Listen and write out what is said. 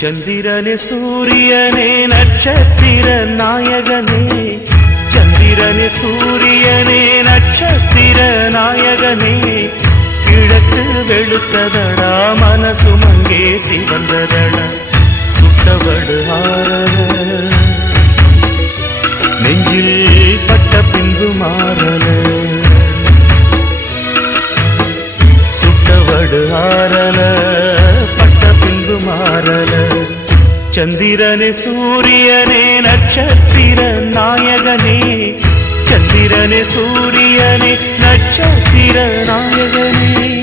சந்திரனே சூரியனே நட்சத்திர நாயகனே, சந்திரனே சூரியனே நட்சத்திர நாயகனே, கிழக்கு வெளுத்ததடா மனசு மங்கே சிவந்ததடா, சுட்டவடு ஆரல நெஞ்சில் பட்ட பின்பு மாறல, சுட்டவடு ஆரல பட்ட பின்பு மாறல. சந்திரனே சூரியனே நட்சத்திர நாயகனே, சந்திரனே சூரியனே நட்சத்திர நாயகனே.